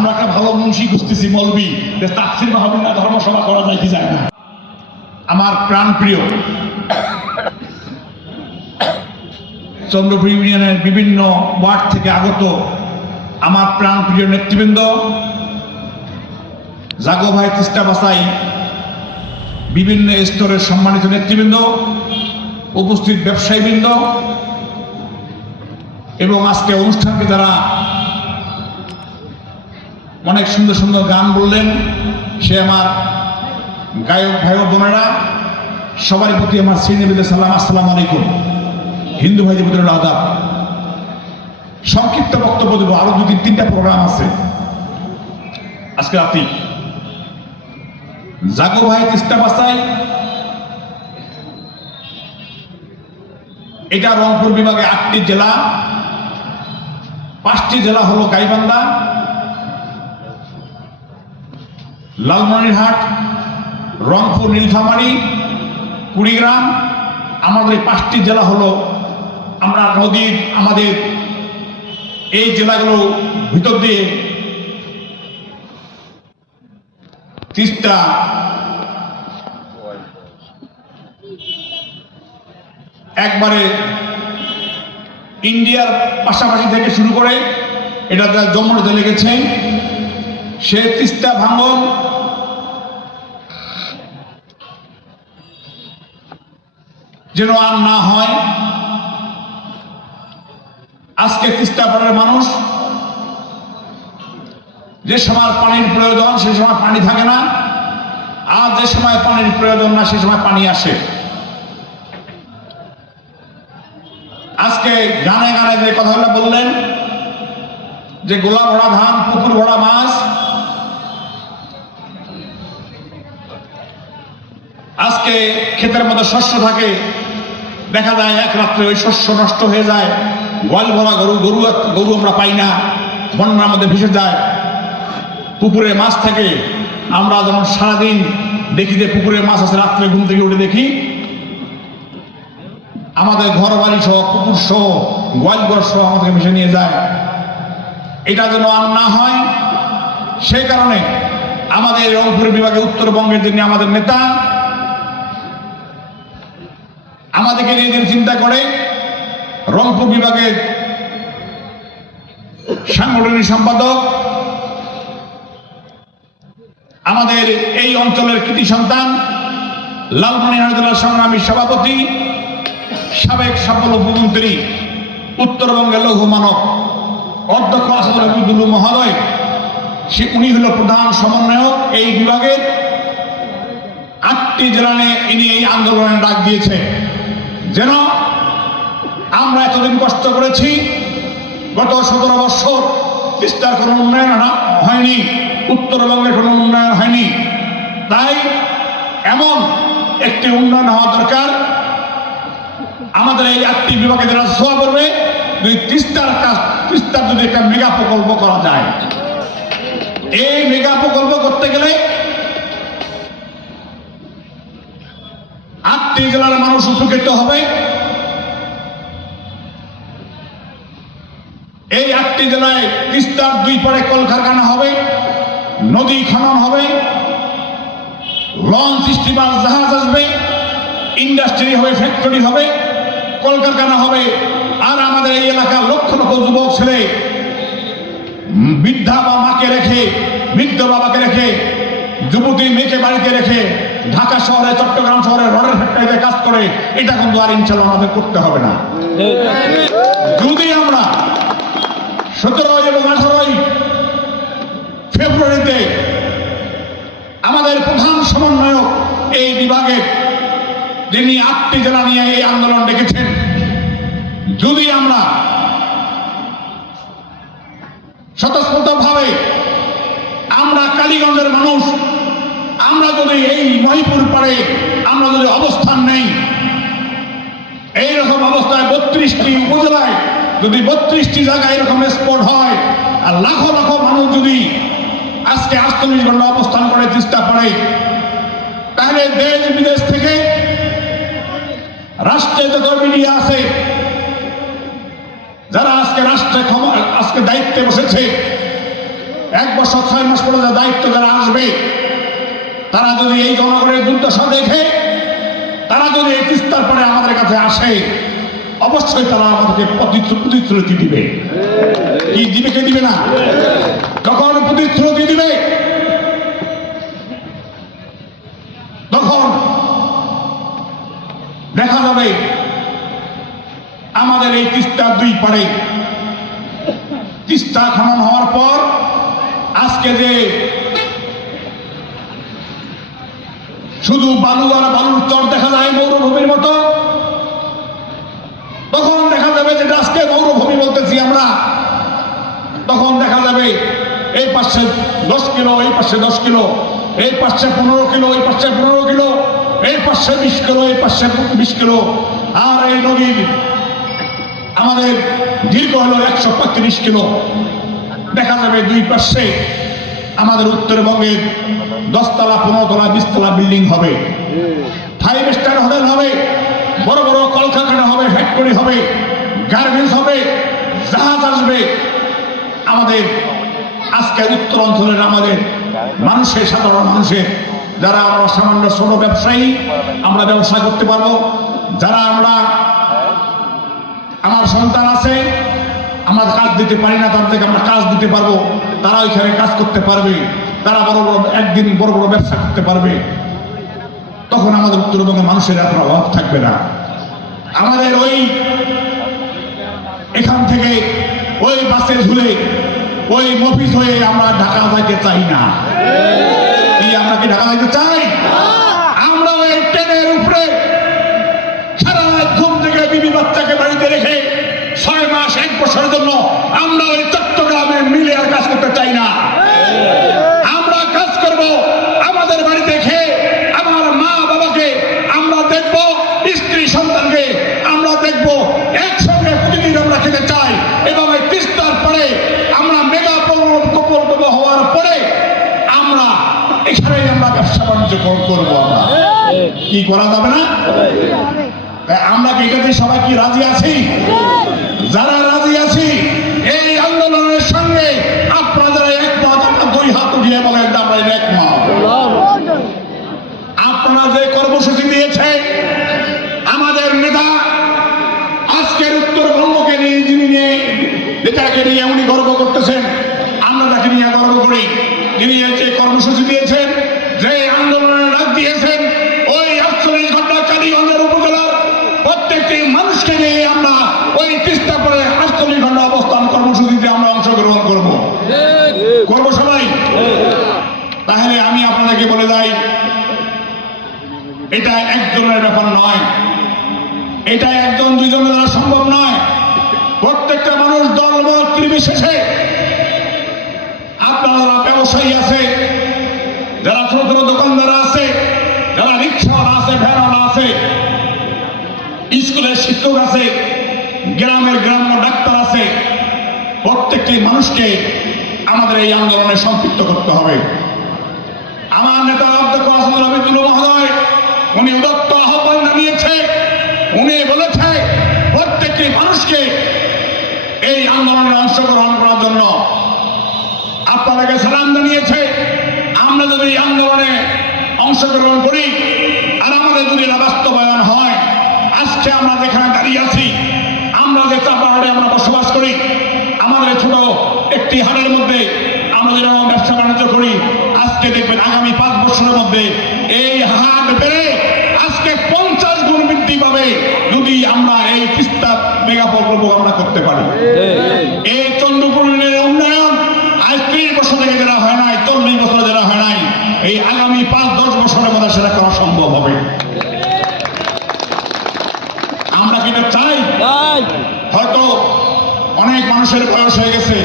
আমরা একটা ভালো মুন্সি খুঁজতেছি, মলবি। যে তাফসির মাহবিল না, ধর্মসভা করা যায় কি যায় না। আমার প্রাণ প্রিয় চন্দ্রপুর ইউনিয়নের বিভিন্ন ওয়ার্ড থেকে আগত আমার প্রাণ প্রিয় নেতৃবৃন্দ, জাগো ভাই তিস্তা বাসাই, বিভিন্ন স্তরের সম্মানিত নেতৃবৃন্দ, উপস্থিত ব্যবসায়ীবৃন্দ, এবং আজকে অনুষ্ঠানকে যারা অনেক সুন্দর সুন্দর গান বললেন। সে আমার গায়ক ভাই বোনেরা, সবারই প্রতি আমার শ্রীনিবেদের সালাম আসসালাম আলাইকুম। হিন্দু প্রতি রইল আদাব। সংক্ষিপ্ত বক্তব্য দেবো, আরও দুই তিন, তিনটা প্রোগ্রাম আছে। আজকে রাত্রি জাগো ভাই তিস্তা বাসাই এটা রংপুর বিভাগে আটটি জেলা। পাঁচটি জেলা হলো গাইবান্ধা লালমনিরহাট, রংপুর, নীলফামারী, কুড়িগ্রাম, আমাদের এই পাঁচটি জেলা হলো আমরা নদীর, আমাদের এই জেলাগুলো ভিতর দিয়ে তিস্তা, একবারে ইন্ডিয়ার পাশাপাশি থেকে শুরু করে, এটা জন্মতে লেগেছে সে তিস্তা ভাঙন। যেন আর না হয়। আজকে তিস্তা পাড়ের মানুষ, যে সময় পানির প্রয়োজন, সে সময় পানি থাকে না। আর যে সময় পানির প্রয়োজন না, সে সময় পানি আসে। আজকে গানে গানে যে কথাগুলো বললেন, যে গোলা ভরা ধান, পুকুর ভরা মাছ আজকে ক্ষেতের মধ্যে শস্য থাকে, দেখা যায় এক রাত্রে ওই শস্য নষ্ট হয়ে যায়। গোয়াল ভরা গরু গরু গরু আমরা পাই না, বন্যার মধ্যে ভেসে যায়। পুকুরে মাছ থাকে, আমরা যখন সারাদিন দেখি যে পুকুরে মাছ আছে, রাত্রে ঘুম থেকে উঠে দেখি, আমাদের ঘর বাড়ি সহ কুকুর সহ, গোয়াল ঘর সহ আমাদেরকে ভেসে নিয়ে যায়। এটা যেন আর না হয়, সেই কারণে আমাদের রংপুর বিভাগে উত্তরবঙ্গের জন্য আমাদের নেতা আমাদেরকে নিয়ে যে চিন্তা করে, রংপুর বিভাগের সাংগঠনিক সম্পাদক, আমাদের এই অঞ্চলের কৃতি সন্তান লালমনিরহাট জেলার সংগ্রামী সভাপতি, সাবেক সফল উপমন্ত্রী, উত্তরবঙ্গের লৌহ মানব, অধ্যক্ষ আসাদুল আবিদুল মহোদয়, সে উনি হল প্রধান সমন্বয়ক এই বিভাগের। আটটি জেলা নিয়ে ইনি এই আন্দোলনের ডাক দিয়েছে যেন আমরা এতদিন কষ্ট করেছি, গত সতেরো বছর তিস্তার কোনো উন্নয়ন হয়নি উত্তরবঙ্গে কোনো উন্নয়ন হয়নি। তাই এমন একটি উন্নয়ন হওয়া দরকার। আমাদের এই আটটি বিভাগে যারা সোয়া করবে, দুই তিস্তার কাজ, তিস্তার যদি একটা মেগা প্রকল্প করা যায়, এই মেগা প্রকল্প করতে গেলে আটটি জেলার মানুষ উপকৃত হবে। এই আটটি জেলায় তিস্তার দুই পারে কলকারখানা হবে, নদী খনন হবে, লঞ্চ স্টিমার জাহাজ আসবে, ইন্ডাস্ট্রি হবে, ফ্যাক্টরি হবে, কলকারখানা হবে, আর আমাদের এই এলাকার লক্ষ লক্ষ যুবক ছেলে, বৃদ্ধা বা মাকে রেখে, বৃদ্ধ বাবাকে রেখে, যুবতী মেয়েকে বাড়িতে রেখে ঢাকা শহরে, চট্টগ্রাম শহরে রডের ফ্যাক্টরিতে কাজ করে, এটা কিন্তু আর ইনশাল্লাহ আমাদের করতে হবে না। যদি আমরা সতেরোই এবং আঠারোই ফেব্রুয়ারিতে আমাদের প্রধান সমন্বয়ক এই বিভাগে যিনি আটটি জেলা নিয়ে এই আন্দোলন ডেকেছেন, যদি আমরা স্বতঃস্ফূর্ত ভাবে আমরা কালীগঞ্জের মানুষ আমরা যদি এই মহিপুর পাড়ে আমরা যদি অবস্থান নেই, এইরকম অবস্থায় বত্রিশটি উপজেলায় যদি বত্রিশটি জায়গায় এরকম স্পট হয়, আর লাখো লাখো মানুষ যদি আজকে আটচল্লিশ ঘণ্টা অবস্থান করে চেষ্টা করে তাহলে দেশ বিদেশ থেকে রাষ্ট্রে যত মিডিয়া আছে, যারা আজকে রাষ্ট্রে আজকে দায়িত্বে বসেছে, এক বছর ছয় মাস পরে দায়িত্ব যারা আসবে তারা যদি এই জনগণের দুর্দশা দেখে, তারা যদি এই তিস্তার পরে আমাদের কাছে আসে, অবশ্যই তারা আমাদেরকে প্রতিশ্রুতি দিবে। কি দিবে, কে দিবে না? যখন প্রতিশ্রুতি দিবে, তখন দেখা যাবে আমাদের এই তিস্তার দুই পাড়ে তিস্তা খনন হওয়ার পর আজকে যে শুধু বালু আর বালুর চর দেখা যায় মরুভূমির মতো। তখন দেখা যাবে যে আজকে মরুভূমি বলতেছি আমরা। তখন দেখা যাবে এই পাশে দশ কিলো, এই পাশে দশ কিলো, এই পাশে পনেরো কিলো, এই পাশে পনেরো কিলো, এই পাশে বিশ কিলো, এই পাশে বিশ কিলো। আর এই নদীর আমাদের দীর্ঘ হলো একশো পঁয়ত্রিশ কিলো। দেখা যাবে দুই পাশে আমাদের উত্তরবঙ্গের দশতলা পনেরো পনেরোতলা, বিশতলা বিল্ডিং হবে। ফাইভ স্টার হোটেল হবে, বড় বড় কলকারখানা হবে ফ্যাক্টরি হবে গার্মেন্টস হবে, জাহাজ আসবে। আমাদের আজকে উত্তর অঞ্চলের আমাদের মানুষের, সাধারণ মানুষের, যারা আমরা সামান্য ছোট ব্যবসায়ী, আমরা ব্যবসা করতে পারব। যারা আমরা, আমার সন্তান আছে, আমরা কাজ দিতে পারি না তাদেরকে আমরা কাজ দিতে পারব। তারা ওইখানে কাজ করতে পারবে। তারা বড় বড়, একদিন বড় বড় ব্যবসা করতে পারবে। তখন আমাদের উত্তরবঙ্গের মানুষের এখন অভাব থাকবে না। আমাদের ওই এখান থেকে ওই বাসে ঝুলে ওই মফিস হয়ে আমরা ঢাকা যাইতে চাই না। কি, আমরা কি ঢাকা যাইতে চাই? আমরা ওই ট্রেনের উপরে সারা ঘুম থেকে বিবি বাচ্চাকে বাড়িতে রেখে ছয় মাস, এক বছরের জন্য আমরা ওই চট্টগ্রামে মিলে আর কাজ করতে চাই না আমরা কাজ করব আমাদের বাড়িতে খেয়ে আমার মা বাবাকে আমরা দেখব স্ত্রী সন্তানকে আমরা দেখব একসঙ্গে প্রতিদিন আমরা খেতে চাই এবং এই তিস্তার পরে আমরা মেগা প্রকল্প হওয়ার পরে আমরা এখানেই আমরা ব্যবসা বাণিজ্য করব আমরা। কি করা যাবে না? আমরা কি এটাতে সবাই কি রাজি আছি? যারা রাজি আছি, এই আন্দোলনের সঙ্গে আপনারা যারা একমত আপনারা দুই হাত উঠিয়ে বলেন আমরা একমত আপনারা যে কর্মসূচি দিয়েছে আমাদের নেতা আজকের উত্তরবঙ্গকে নিয়ে, যিনি নিয়ে নেতাকে নিয়ে উনি গর্ব করতেছেন, আমরা তাকে নিয়ে গর্ব করি। তিনি যে কর্মসূচি দিয়েছেন যে ডাক দিয়েছেন, ওই প্রত্যেকটি মানুষকে নিয়ে আমরা ওই তিস্তা পরে অবস্থান কর্মসূচিতে আমরা অংশগ্রহণ করব। করব সবাই? তাহলে আমি আপনাদেরকে বলে যাই এটা একজনের ব্যাপার নয়। এটা একজন দুইজনের দ্বারা সম্ভব নয়। প্রত্যেকটা মানুষ দল মত নির্বিশেষে আপনারা ব্যবসায়ী আছে দোকানদার আছে, যারা রিক্সাওয়ালা আছে, ভ্যানওয়ালা আছে, স্কুলের শিক্ষক আছে, গ্রামের গ্রাম্য ডাক্তার আছে, প্রত্যেকটি মানুষকে আমাদের এই আন্দোলনে সম্পৃক্ত করতে হবে। আমার নেতা অধ্যক্ষ আসাদুল মহোদয়, উনি উদত্ত আহ্বান জানিয়েছে, উনি বলেছে, প্রত্যেকটি মানুষকে এই আন্দোলনে অংশগ্রহণ করার জন্য আপনাদেরকে সালাম জানিয়েছে। আমরা যদি এই আন্দোলনে অংশগ্রহণ করি আর আমাদের যদি এটা বাস্তবায়ন হয় আজকে আমরা যেখানে দাঁড়িয়ে আছি আমরা যে চাপাহাড়ে আমরা বসবাস করি আমাদের ছোট একটি হাটের মধ্যে আমরা যেরকম ব্যবসা বাণিজ্য করি আজকে দেখবেন আগামী পাঁচ বছরের মধ্যে এই হাট বেড়ে আজকে পঞ্চাশ গুণ বৃদ্ধি পাবে যদি আমরা এই তিস্তা মেগা প্রকল্প আমরা করতে পারি। এই চন্দ্রপুরের উন্নয়ন আজ ত্রিশ বছর থেকে যারা হয় নাই চল্লিশ বছর যারা এই আগামী পাঁচ দশ বছরের মধ্যে সেটা করা সম্ভব হবে। আমরা কি এটা চাই। হয়তো অনেক মানুষের বয়স হয়ে গেছে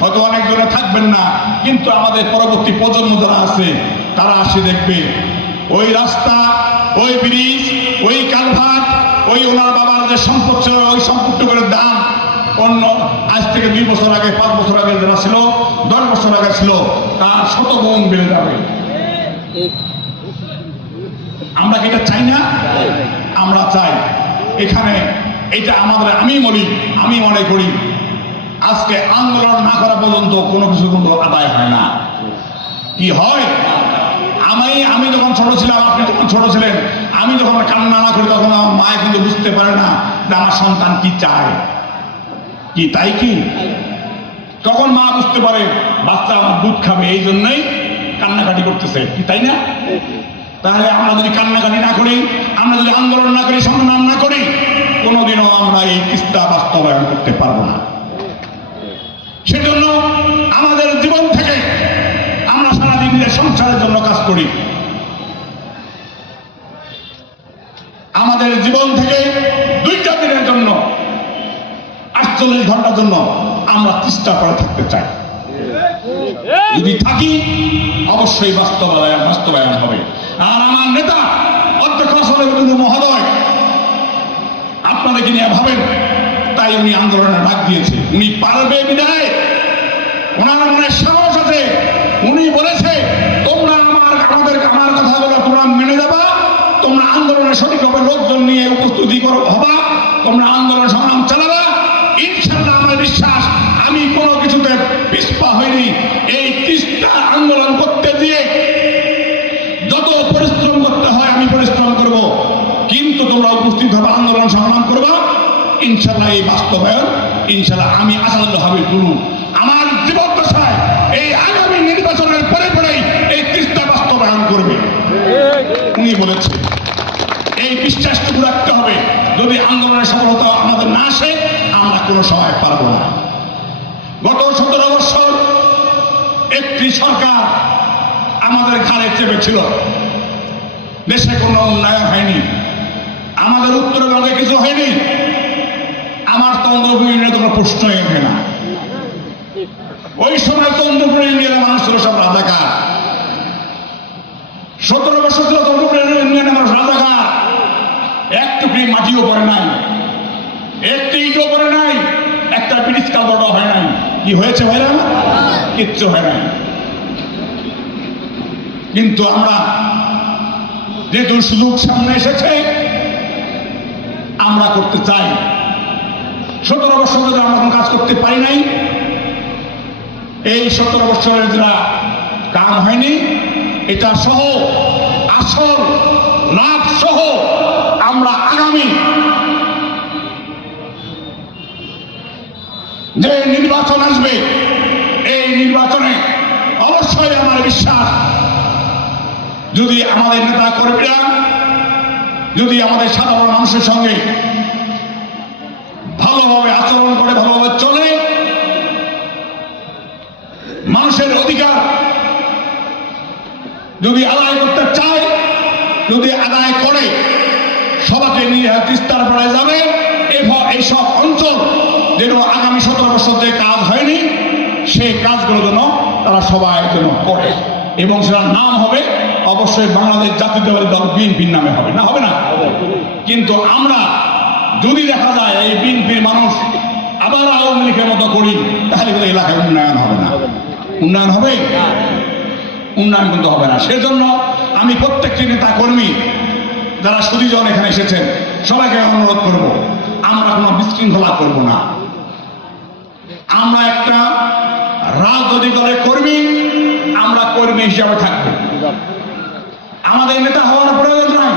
হয়তো অনেক জনে থাকবেন না কিন্তু আমাদের পরবর্তী প্রজন্ম যারা আছে তারা আসে দেখবে ওই রাস্তা ওই ব্রিজ ওই কালভার্ট ওই ওনার বাবার যে সম্পদ ছিল ওই সম্পদটুকুর দাম অন্য আজ থেকে দুই বছর আগে পাঁচ বছর আগে যারা ছিল দশ বছর আগে ছিল তার শত গুণ বেড়ে যাবে। আমরা কি এটা চাই না? আমরা চাই। এখানে এটা আমাদের, আমি বলি, আমি মনে করি, আজকে আন্দোলন না করা পর্যন্ত কোনো কিছু কিন্তু আদায় হয় না। কি হয়? আমি আমি যখন ছোট ছিলাম, আপনি যখন ছোট ছিলেন, আমি যখন কান্না না করি, তখন আমার মা কিন্তু বুঝতে পারে না যে আমার সন্তান কি চায়। কি, তাই কি? তখন মা বুঝতে পারে, বাচ্চা আমার দুধ খাবে, এই জন্যই কান্নাকাটি করতেছে তাই না? তাহলে আমরা যদি কান্নাকাটি না করি, আমরা যদি আন্দোলন না করি, সংগ্রাম না করি, কোনোদিনও আমরা এই তিস্তা বাস্তবায়ন করতে পারব না। সেজন্য আমাদের জীবন থেকে আমরা সারাদিন সংসারের জন্য কাজ করি, আমাদের জীবন থেকে দুইটা দিনের জন্য, আটচল্লিশ ঘণ্টার জন্য আমরা চেষ্টা করে থাকতে চাই। যদি থাকি অবশ্যই বাস্তবায়ন বাস্তবায়ন হবে। আর আমার নেতা অধ্যক্ষ মহোদয় আপনাদেরকে নিয়ে ভাবেন? তাই উনি আন্দোলনের ডাক দিয়েছে। উনি পারবে বিদায়? ওনার মনে সাহস আছে। উনি বলেছে তোমরা আমার আমাদের আমার কথা বলে তোমরা মেনে যাবা তোমরা আন্দোলনে সঠিকভাবে লোকজন নিয়ে উপস্থিতি করো হবা। তোমরা আন্দোলন সংগ্রাম চালাবা। ইনশাল্লাহ আমার বিশ্বাস আমি কোনো পিছপা হইনি এই তিস্তা আন্দোলন করতে দিয়ে যত পরিশ্রম করতে হয়, আমি পরিশ্রম করব। কিন্তু তোমরা উপস্থিত হবে আন্দোলন সংগ্রাম করবা। ইনশাল্লাহ এই বাস্তবায়ন ইনশাল্লাহ আমি আসাদুল্লাহ হাবিব গুরু আমার জীবদ্দশায় এই আগামী নির্বাচনের পরে পরেই এই তিস্তা বাস্তবায়ন করবে। উনি বলেছে এই বিশ্বাসটুকু রাখতে হবে। যদি আন্দোলনের সফলতা আমাদের না আসে, আমরা কোনো সহায় পারব না। গত সতেরো বছর একটি সরকার আমাদের ঘাড়ে চেপেছিল। দেশে কোনো উন্নয়ন হয়নি। আমাদের উত্তরবঙ্গে কিছু হয়নি। আমার তন্দ্রভূমি নিয়ে কোনো প্রশ্নই ওঠে না। ওই সময় তন্দ্রপুর ইউনিয়নের মানুষ ছিল সব রাজাকার। সতেরো বছর ছিল তন্দ্রপুর ইউনিয়নের মানুষ রাজাকার। এক মাটিও পড়ে নাই। একটি ইটও পড়ে নাই। একটা ব্রিটিশ কাপড়ও হয় নাই। কি হয়েছে হয় ভাইরা? কিচ্ছু হয় নাই। কিন্তু আমরা যেহেতু সুযোগ সামনে এসেছে, আমরা করতে চাই। সতেরো বছর ধরে আমরা কোনো কাজ করতে পারি নাই। এই সতেরো বছরের যারা কাম হয়নি, এটা সহ আসল, লাভ সহ নির্বাচন আসবে। এই নির্বাচনে অবশ্যই আমার বিশ্বাস, যদি আমাদের নেতা কর্মীরা যদি আমাদের সাধারণ মানুষের সঙ্গে ভালোভাবে আচরণ করে, ভালোভাবে চলে, মানুষের অধিকার যদি আদায় করতে চায়, যদি আদায় করে সবাকে নিয়ে তিস্তার পড়ে যাবে। এবং এইসব অঞ্চল যেন আগামী সতেরো বছর যে কাজ হয়নি সেই কাজগুলো যেন তারা সবাই যেন করে। এবং সেটার নাম হবে, অবশ্যই বাংলাদেশ জাতীয়তাবাদী দল বিএনপির নামে হবে। না হবে না? কিন্তু আমরা যদি দেখা যায় এই বিএনপির মানুষ আবার আওয়ামী লীগের মতো করি, তাহলে কিন্তু এলাকায় উন্নয়ন হবে না। উন্নয়ন হবে? উন্নয়ন কিন্তু হবে না। সেজন্য আমি প্রত্যেকটি নেতা কর্মী, যারা সুদীজন এখানে এসেছেন, সবাইকে অনুরোধ করব, আমরা কোনো বিশৃঙ্খলা করব না। আমরা একটা রাজনৈতিক দলের কর্মী, আমরা কর্মী হিসাবে থাকব। আমাদের নেতা হওয়ার প্রয়োজন নয়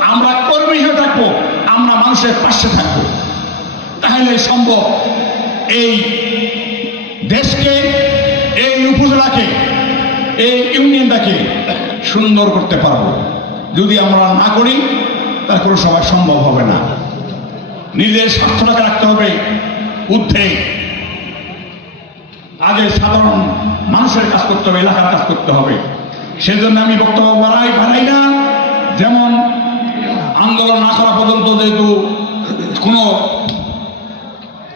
আমরা কর্মী হিসেবে থাকব, আমরা মানুষের পাশে থাকব। তাহলে সম্ভব এই দেশকে, এই উপজেলাকে, এই ইউনিয়নটাকে সুন্দর করতে পারব। যদি আমরা না করি, তাহলে কোনো সময় সম্ভব হবে না। নিজের স্বার্থটাকে রাখতে হবে। ঊর্ধ্বে আগে সাধারণ মানুষের কাজ করতে হবে, এলাকার কাজ করতে হবে। সেজন্য আমি বক্তব্য বাড়াই বাড়াই না। যেমন আন্দোলন না করা পর্যন্ত যেহেতু কোনো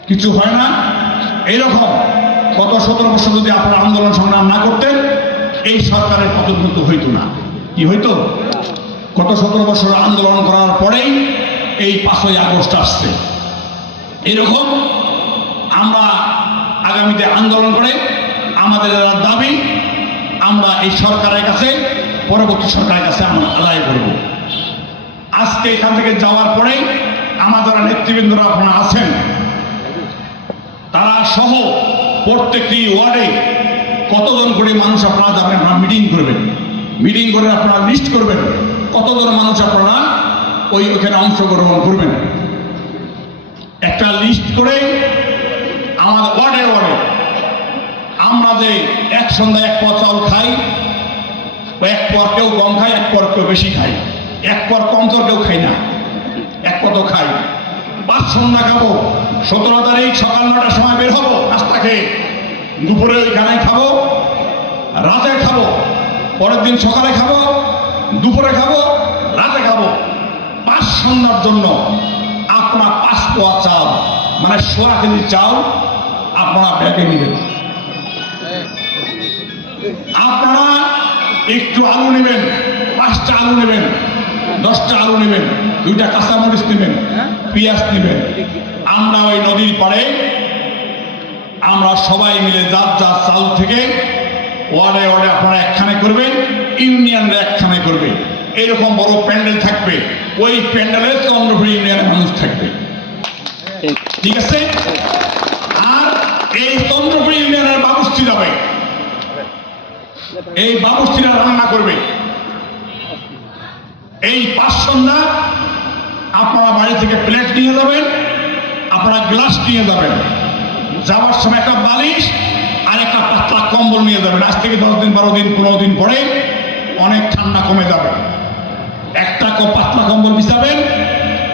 কিছু হয় না, এইরকম গত সতেরো বছর যদি আপনারা আন্দোলন সংগ্রাম না করতেন, এই সরকারের পতন কিন্তু হইতো না। কি হইতো? গত সতেরো বছর আন্দোলন করার পরেই এই পাঁচই আগস্ট আসছে। এরকম আমরা আগামীতে আন্দোলন করে আমাদের দাবি, আমরা এই সরকারের কাছে, পরবর্তী সরকারের কাছে আমরা আদায় করব। আজকে এখান থেকে যাওয়ার পরেই আমাদের নেতৃবৃন্দরা আপনারা আছেন। তারা সহ প্রত্যেকটি ওয়ার্ডে কতজন করে মানুষ আপনারা যাবেন, আপনারা মিটিং করবেন। মিটিং করে আপনারা লিস্ট করবেন। কতজন মানুষ আপনারা ওই ওখানে অংশগ্রহণ করবেন। একটা লিস্ট করে আমাদের ওয়ার্ডে ওয়ার্ডে আমরা যে এক সন্ধ্যায় এক পর চাউল খাই, এক পর কেউ কম খায়, এক পর কেউ বেশি খাই এক পর কম তো কেউ খাই না। এক পর তো খাই। পাঁচ সন্ধ্যা খাব, সতেরো তারিখ সকাল নটার সময় বের হব, নাস্তা খেয়ে দুপুরে ওইখানে খাব, রাতে খাব, পরের দিন সকালে খাব, দুপুরে খাব, রাতে খাব। পাঁচ সন্ধ্যার জন্য আপনার পাঁচ পোয়া চাল মানে সোয়া কেজি চাল আপনারা ব্যাগে নেবেন। আপনারা একটু আলু নেবেন, পাঁচটা আলু নেবেন, দশটা আলু নেবেন, দুইটা কাঁচামরিচ নেবেন, পেঁয়াজ নেবেন। আমরা ওই নদীর পাড়ে, আমরা সবাই মিলে যার যার চাল থেকে ওয়ার্ডে ওয়ার্ডে আপনারা একখানে করবেন, ইউনিয়নরা একখানে করবে। এরকম বড় প্যান্ডেল থাকবে, ওই প্যান্ডেলে চন্দ্রপুর ইউনিয়নের মানুষ থাকবে। ঠিক আছে? এই চন্দ্রপুর ইউনিয়নের বাবুস্তি যাবে। এই বাবুস্তিরা রান্না করবে। এই পাঁচ সন্ধ্যা আপনারা বাড়ি থেকে প্লেট নিয়ে যাবেন, আপনারা গ্লাস নিয়ে যাবেন। যাওয়ার সময় একটা বালিশ আর একটা পাতলা কম্বল নিয়ে যাবেন। আজ থেকে দশ দিন, বারো দিন, পনেরো দিন পরে অনেক ঠান্ডা কমে যাবে। একটা পাতলা কম্বল বিছাবেন,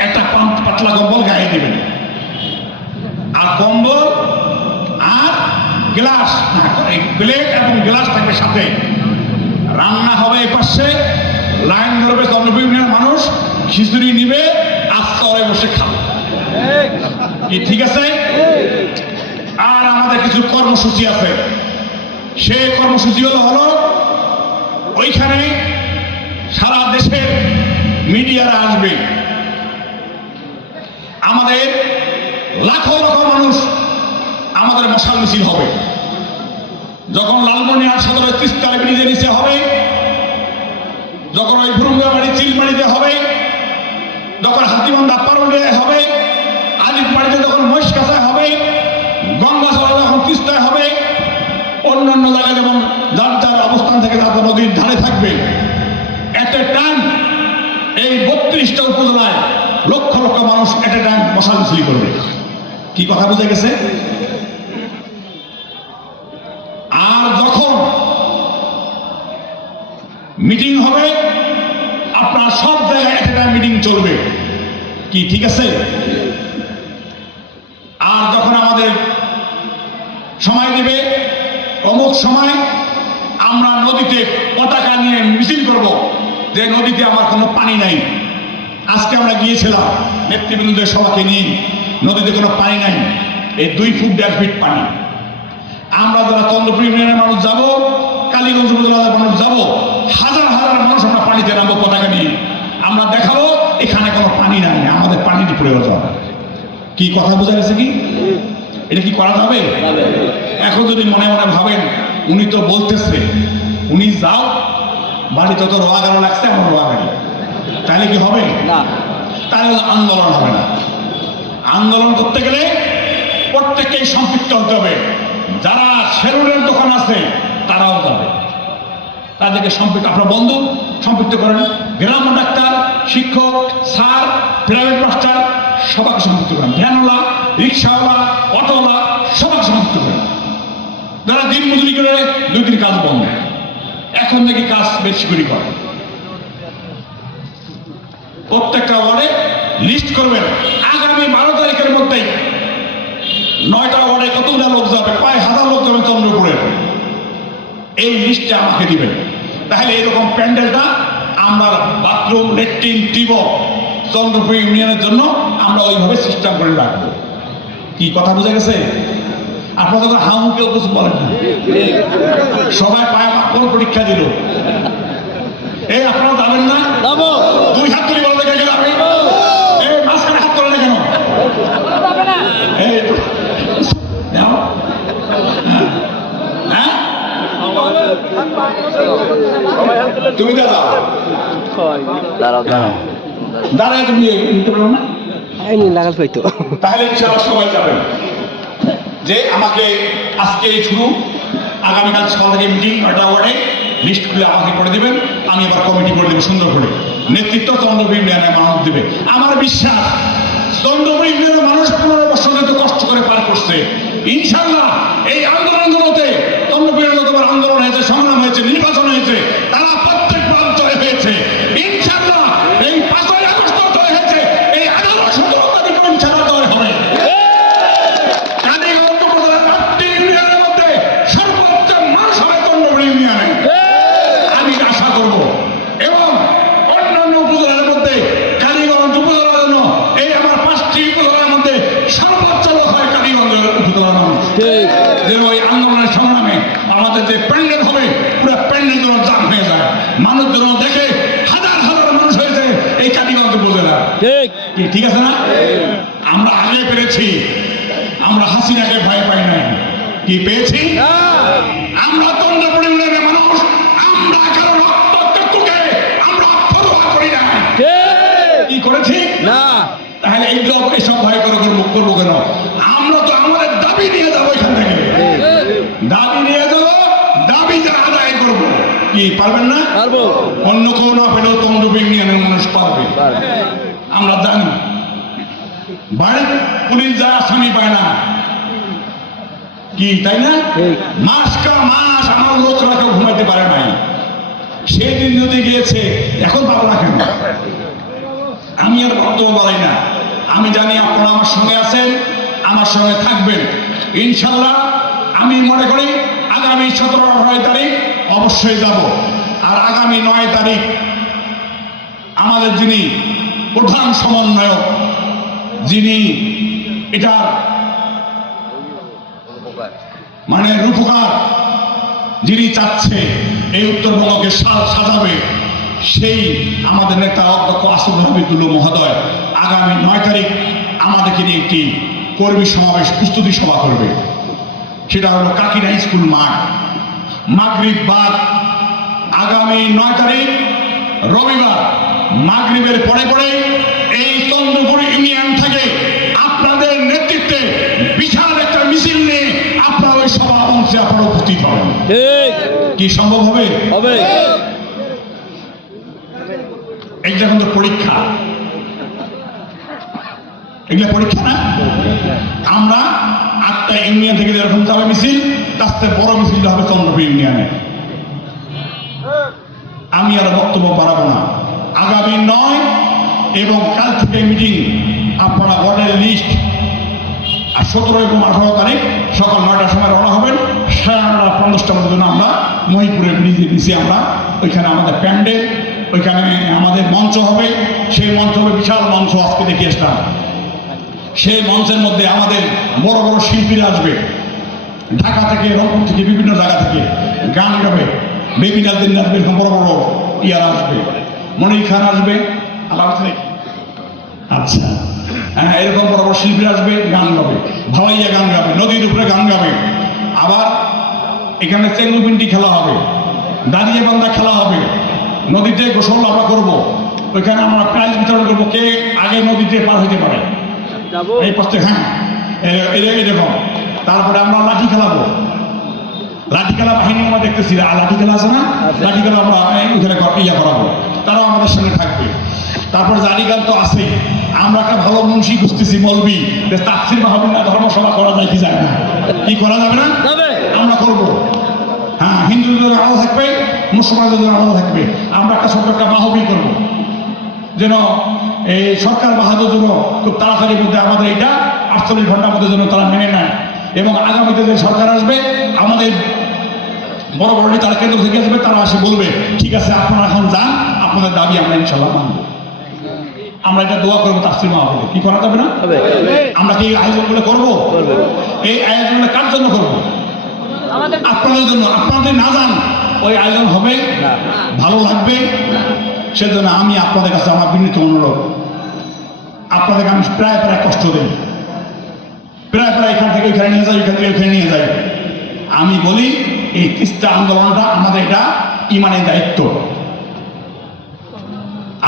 একটা পাতলা কম্বল গায়ে দিবেন। আর কম্বল গ্লাস প্লেট এবং গ্লাস থাকবে সাথে। রান্না হবে পাশে, লাইন ধরবে চন্দ্রপুরের মানুষ খিচুড়ি নিবে, আস্তরে বসে খাবে। কি, ঠিক আছে? আর আমাদের কিছু কর্মসূচি আছে। সেই কর্মসূচি হলো হলো ওইখানে সারা দেশের মিডিয়ারা আসবে। আমাদের লাখো লাখো মানুষ আমাদের মশাল মিছিল হবে। যখন লালমনিহাট সদরের তিস্তার ব্রিজে নিচে হবে, যখন ওই ভুরুঙ্গাবাড়ি চিলমারিতে হবে, যখন হাতিবান্ধা পারুলে হবে আলিপবাড়িতে যখন মহিষকাছায় হবে গঙ্গা গঙ্গাচড়া যখন তিস্তায় হবে, অন্যান্য জায়গায় যেমন যার যার অবস্থান থেকে তাদের নদীর ধারে থাকবে এট এ টাইম এই বত্রিশটা উপজেলায় লক্ষ লক্ষ মানুষ এট এ টাইম মশাল মিছিল করবে। কি কথা বুঝে গেছে? সব জায়গায় একটা মিটিং চলবে। কি, ঠিক আছে? আর যখন আমাদের সময় দেবে, অমুক সময় আমরা নদীতে পতাকা নিয়ে মিছিল করব, যে নদীতে আমার কোনো পানি নাই। আজকে আমরা গিয়েছিলাম নেতৃবৃন্দের সবাইকে নিয়ে, নদীতে কোনো পানি নাই। এই দুই ফুট দেড় ফিট পানি। আমরা যারা চন্দ্রপুর ইউনিয়নের মানুষ যাব, কালীগঞ্জ উপজেলার মানুষ যাব, হাজার হাজার মানুষ পানিতে নামবো পতাকা নিয়ে। আমরা দেখাবো এখানে কোনো পানি নাই আমাদের পানির প্রয়োজন। কি কথা বোঝা গেছে কি? এটা কি করা যাবে? এখন যদি মনে মনে ভাবেন উনি তো বলতেছে উনি যাও বাড়িতে তো রোয়া গেল লাগছে আমার রোয়া গেল। তাহলে কি হবে? না। তাহলে আন্দোলন হবে না। আন্দোলন করতে গেলে প্রত্যেককেই সম্পৃক্ত হতে হবে। যারা সেলুনের দোকান আছে তারাও যাবে। তাদেরকে সম্পৃক্ত, আপনার বন্ধু, সম্পৃক্ত করেন। গ্রাম ডাক্তার, শিক্ষক, স্যার প্রাইভেট মাস্টার সবাইকে সম্পৃক্ত করেন। ভ্যানওয়ালা, রিক্সাওয়ালা, অটোওয়ালা, সবাইকে সম্পৃক্ত করেন। যারা দিন মজুরি করে, দুই দিন কাজ বন্ধ। এখন থেকে কাজ বেশি করে করে। প্রত্যেকটা ওয়ার্ডে লিস্ট করবেন। আগামী বারো তারিখের মধ্যেই নয়টা ওয়ার্ডে কতগুলো লোক যাবে কয়েক হাজার লোক যাবে চন্দ্রপুরের? এই লিস্টটা আমাকে দিবেন। তাহলে এরকম প্যান্ডেলটা আমরা বাথরুম লেট্রিন টিব চন্দ্রপুর ইউনিয়নের জন্য আমরা ওইভাবে সিস্টেম করে রাখব। কি কথা বোঝা গেছে? আপনার কথা হাউ কেউ কিছু বলেন না। সবাই পায় কোন পরীক্ষা দিল। এই আপনারা যাবেন না? দুই হাত তুলি গেলে আপনি এই মাঝখানে হাত তোলেন কেন এই নাও। হ্যাঁ তুমি দাদা দাঁড়াও দাঁড়াও। দাঁড়ায় তুমি নিতে পারো না? আইনি লাগাল পাইতো তাহলে ইনশাআল্লাহ সবাই যাবেন। যে আমাকে আজকে এই শুরু আগামীকাল সকাল থেকে মিটিং নয়টা ওয়ার্ডে লিস্ট খুলে আমাকে করে দেবেন। আমি আবার কমিটি করে দেবো সুন্দর করে। নেতৃত্ব চন্দ্রপুর ইউনিয়নের মানুষ দেবে। আমার বিশ্বাস চন্দ্রপুর ইউনিয়নের মানুষ পনেরো বছর যেহেতু কষ্ট করে পার করছে। ইনশাল্লাহ এই আন্দোলনগুলোতে চন্দ্রপুর তোমার আন্দোলন হয়েছে সংগ্রাম হয়েছে নির্বাচন হয়েছে। তারা প্রত্যেকবার জয় হয়েছে ইনশাল্লাহ এই পাঁচই আগস্ট জয় হয়েছে এই আঠারো সতেরো তারিখ ইনশাল্লাহ জয় হবে কালীগঞ্জ উপজেলার আটটি ইউনিয়নের মধ্যে সর্বোচ্চ মানুষ হবে চন্দ্রপুর ইউনিয়নে আমি আশা করব এবং অন্যান্য উপজেলার মধ্যে কালীগঞ্জ উপজেলার জন্য এই আমার পাঁচটি উপজেলার মধ্যে সর্বোচ্চ লোক হয় কালীগঞ্জ উপজেলার মানুষ ঠিক যেন ওই আন্দোলনের সংগ্রামে আমাদের যে প্যান্ডেল হবে পুরো প্যান্ডেল যেন জাম হয়ে যায় মানুষ যেন দেখে হাজার হাজার মানুষ হয়েছে এই কালীগঞ্জ উপজেলা ঠিক আছে না? আমরা আগে পেরেছি। আমরা হাসিনাকে ভয় পাই নাই। কি পেয়েছি? আমরা চন্দ্রপুর ইউনিয়নের মানুষ আমরা কারও রক্তকে আমরা পরোয়া করি না। কি? করেছি? না। তাহলে এইগুলো এসব ভয় করে করব করব কেন? আমরা তো আমাদের দাবি নিয়ে যাব এখান থেকে। দাবি নিয়ে যাব দাবি যা আদায় করব। কি পারবেন না? পারব। অন্য কেউ না পেলেও চন্দ্রপুর ইউনিয়নের মানুষ পারব। আমরা জানি। বাড়ির পুলিশ যা আসামি পায় না। কি তাই না? ঠিক। মাস আমার লোকরা কেউ ঘুমাইতে পারে নাই। সেদিন যদি গিয়েছে এখন না কেন? আমি আর বক্তব্য বলাই না। আমি জানি আপনারা আমার সঙ্গে আছেন আমার সঙ্গে থাকবেন। ইনশাল্লাহ আমি মনে করি আগামী সতেরো আঠারো তারিখ অবশ্যই যাব। আর আগামী নয় তারিখ আমাদের যিনি প্রধান সমন্বয়ক যিনি এটার মানে রূপকার যিনি চাচ্ছে এই উত্তরবঙ্গকে সাজাবে, সেই আমাদের নেতা অধ্যক্ষ আসফ হাবিবুল্লাহ মহোদয় আগামী নয় তারিখ আমাদেরকে নিয়ে একটি কর্মী সমাবেশ, প্রস্তুতি সভা করবে। সেটা হলো কাকিনা স্কুল মাঠ। মাগরিব বাদ আগামী নয় তারিখ রবিবার। মাগরিবের পরে পরে এই চন্দ্রপুর ইউনিয়ন থেকে আপনাদের নেতৃত্বে বিশাল একটা মিছিল নিয়ে আপনারা ওই সভা অংশে আপনারা উপস্থিত হবেন। কি সম্ভব হবে? হবে। এটা কিন্তু পরীক্ষা। এগুলা পরীক্ষা না? আমরা আটটা ইউনিয়ন থেকে যেরকম যাবে মিছিল তার থেকে বড় মিছিলটা হবে চন্দ্রপুর ইউনিয়নে। আমি আর বক্তব্য বাড়াবো না। আগামী নয় এবং কাল থেকে মিটিং আপনারা ওয়ার্ডের লিস্ট আর সতেরো এবং আঠারো তারিখ সকাল নয়টার সময় রওনা হবেন। সাড়ে নটা পঞ্চাশটা পর্যন্ত আমরা মহিপুরের ব্রিজে নিচে আমরা ওইখানে আমাদের প্যান্ডেল, ওইখানে আমাদের মঞ্চ হবে। সেই মঞ্চ হবে বিশাল মঞ্চ আজকে দেখে আসলাম। সেই মঞ্চের মধ্যে আমাদের বড় বড় শিল্পীরা আসবে। ঢাকা থেকে, রংপুর থেকে, বিভিন্ন জায়গা থেকে গান গাবে। বেবি দিন আসবে বড় বড় ইয়ার আসবে। মনির খান আসবে। আছে নাকি? আচ্ছা। হ্যাঁ এরকম বড় শিল্পীরা আসবে গান গাবে। ভাওয়াইয়া গান গাবে নদীর উপরে গান গাবে। আবার এখানে চেঙ্গুপিন্টি খেলা হবে দাঁড়িয়ে বান্ধা খেলা হবে। নদীতে গোসল আমরা করব। ওইখানে আমরা প্রাইজ বিতরণ করব কে আগে নদীতে পার হইতে পারে। এই পাশে হ্যাঁ এরকম। তারপরে আমরা লাঠি খেলাবো। লাঠি খেলা বাহিনী আমরা দেখতেছি। লাঠি খেলা আছে না। লাঠি খেলা আমরা কর- ইয়া করাবো। তারাও আমাদের সঙ্গে থাকবে। তারপর জারিগান তো আছে আমরা একটা ভালো মুন্সি খুঁজতেছি মলবি। যে তাফসির মাহবিল না ধর্মসভা করা যায় কি যায় না। কি করা যাবে না? আমরা করব। হ্যাঁ হিন্দুদের আলাদা থাকবে মুসলমানদের আলাদা থাকবে। আমরা একটা ছোট্ট একটা মাহবিল করব। যেন এই সরকার বাহাদুর জন্য খুব তাড়াতাড়ির মধ্যে আমাদের এটা আটচল্লিশ ঘণ্টার মধ্যে যেন তারা মেনে নেয়। এবং আগামীতে যে সরকার আসবে আমাদের বড় বড় নেতারা কেন্দ্র থেকে আসবে তারা আসে বলবে ঠিক আছে আপনারা এখন যান আপনাদের দাবি আমরা ইনশাল্লাহ মানব। আমরা এটা দোয়া করব তাফসির মাহবুবে কি করা যাবে না? আমরা কি এই আয়োজনগুলো করব? এই আয়োজনগুলো কার জন্য করব? আপনাদের জন্য। আপনারা যদি না যান ওই আয়োজন হবে। ভালো লাগবে। সেজন্য আমি আপনাদের কাছে আমার বিনীত অনুরোধ। আপনাদেরকে আমি প্রায় প্রায় কষ্ট দিই প্রায় প্রায় এখান থেকে ওইখানে নিয়ে যাই ওইখান থেকে ওইখানে নিয়ে যাই। আমি বলি এই তিস্তা আন্দোলনটা আমাদের এটা ইমানের দায়িত্ব।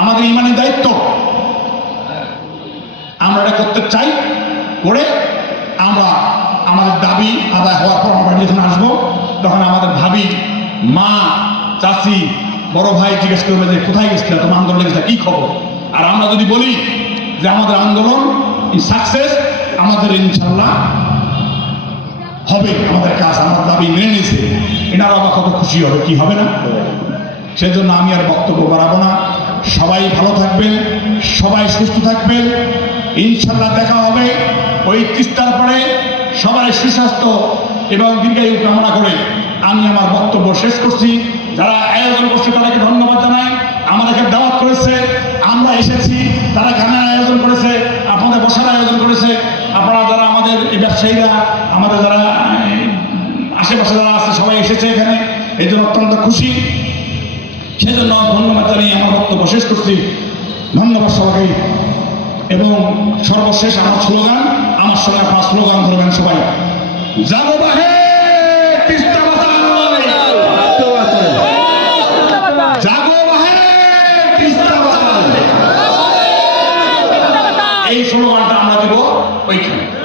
আমাদের ইমানের দায়িত্ব। আমরা এটা করতে চাই, করে আমরা আমাদের দাবি আদায় হওয়ার পর আমরা যখন আসব, তখন আমাদের ভাবি, মা চাষি বড় ভাই জিজ্ঞেস করবে যে কোথায় গেছিল, তোমার আন্দোলনে গেছিল, কী খবর? আর আমরা যদি বলি যে আমাদের আন্দোলন সাকসেস আমাদের ইনশাল্লাহ হবে, আমাদের কাজ আমার দাবি মেনে নিয়েছে। এনারা আবার কত খুশি হবে, কি হবে না? সেজন্য আমি আর বক্তব্য বাড়াবো না। সবাই ভালো থাকবেন, সবাই সুস্থ থাকবেন। ইনশাল্লাহ দেখা হবে। ওই তিস্তার পরে সবাই সুস্বাস্থ্য এবং দীর্ঘায়ু কামনা করে আমি আমার বক্তব্য শেষ করছি। যারা আয়োজন করছে তাদেরকে ধন্যবাদ জানাই। আমাদেরকে দাওয়াত করেছে। আমরা এসেছি, তারা গানের আয়োজন করেছে, আপনাদের বসার আয়োজন করেছে। আপনারা যারা আমাদের এই ব্যবসায়ীরা, আমাদের যারা আশেপাশে যারা আছে, সবাই এসেছে এখানে। এই জন্য অত্যন্ত খুশি। সেজন্য ধন্যবাদ জানিয়ে আমার বক্তব্য শেষ করছি। ধন্যবাদ সবাইকে। এবং সর্বশেষ আমার স্লোগান, আমার সঙ্গে আপনার স্লোগান ধরবেন সবাই। যাব বাহে তিস্তা! এই স্লোগানটা আমরা দেব ওইখানে।